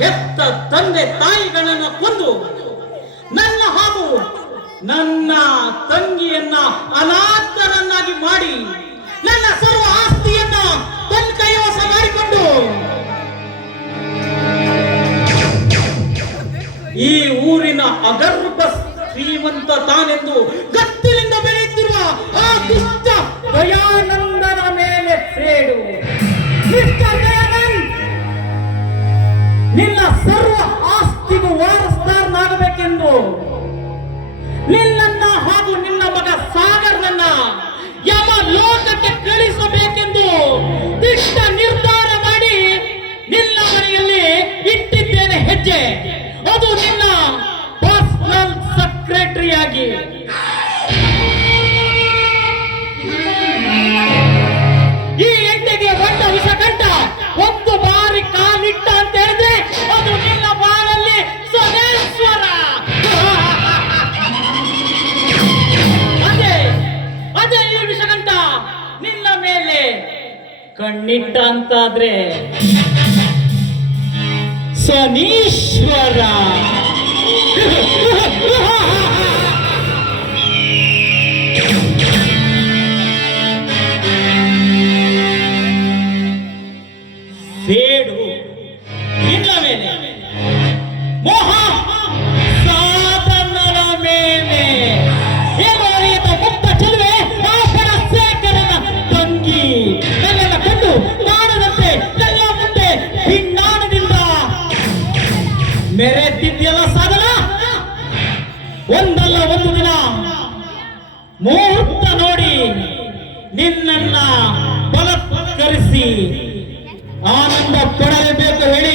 ಹೆತ್ತ ತಂದೆ ತಾಯಿಗಳನ್ನ ಕೊಂದು ನನ್ನ ಹಾಗೂ ನನ್ನ ತಂಗಿಯನ್ನ ಅನಾಥರನ್ನಾಗಿ ಮಾಡಿ ನನ್ನ ಸರ್ವ ಆಸ್ತಿಯನ್ನ ತನ್ನ ಕೈವಶ ಮಾಡಿಕೊಂಡು ಈ ಊರಿನ ಅಗರ್ಭ ಶ್ರೀಮಂತ ತಾನೆಂದು ಗತ್ತಿಲಿಂದ ಬೆಳೆಯುತ್ತಿರುವ ಆ ದುಷ್ಟ ದಯಾನಂದನ ಮೇಲೆ ಸೇಡು. ಮಿಸ್ಟರ್ ದಯಾನಂದ್, ನಿನ್ನ ಸರ್ವ ಆಸ್ತಿಗೂ ವಾರಸ್ದಾರನಾಗಬೇಕೆಂದು ನಿನ್ನನ್ನ ಹಾಗೂ ನಿನ್ನ ಮಗ ಸಾಗರ್ನನ್ನ ಯಮ ಲೋಕಕ್ಕೆ ಕಳಿಸಬೇಕೆಂದು ದಿಟ್ಟ ನಿರ್ಧಾರ ಮಾಡಿ ನಿನ್ನ ಮನೆಯಲ್ಲಿ ಇಟ್ಟಿದ್ದೇನೆ ಹೆಜ್ಜೆ. ಅದು ನಿನ್ನ ಪರ್ಸನಲ್ ಸೆಕ್ರೆಟರಿಯಾಗಿ. ಈ ಹೆಂಡಿಗೆ ದೊಡ್ಡ ವಿಷಕಂಠ ಒಂದು ಬಾರಿ ಕಾಲಿಟ್ಟ ಅಂತ ಹೇಳಿದ್ರೆ ಅದು ನಿನ್ನ ಬಾಳಲ್ಲಿ ಸದೇಶ್ವರ. ಅದೇ ಈ ವಿಷಕಂಠ ನಿನ್ನ ಮೇಲೆ ಕಣ್ಣಿಟ್ಟ ಅಂತಾದ್ರೆ ಶನೀಶ್ವರ. ಸೇಡು ನಿನ್ನ ಮೇಲೆ, ಮೋಹ ಸಾಧನರ ಮೇಲೆ. ಏನಾರಿಯದ ಮುಕ್ತ ಚೆಲುವೆ ಆ ಪರಶೇಖರನ ತಂಗಿ ನನ್ನೆಲ್ಲ ಕಂಡು ನಾಡದಂತೆ ಎಲ್ಲ ಮುಂದೆ ಭಿನ್ನಾಣದಿಂದ ಮೆರೆತಿದ್ಯಲ್ಲ ಸಾಧನ. ಒಂದಲ್ಲ ಒಂದು ದಿನ ಮುಹೂರ್ತ ನೋಡಿ ನಿನ್ನನ್ನ ಬಲತ್ಕರಿಸಿ ಆನಂದ ಪಡಲೇಬೇಕು ಹೇಳಿ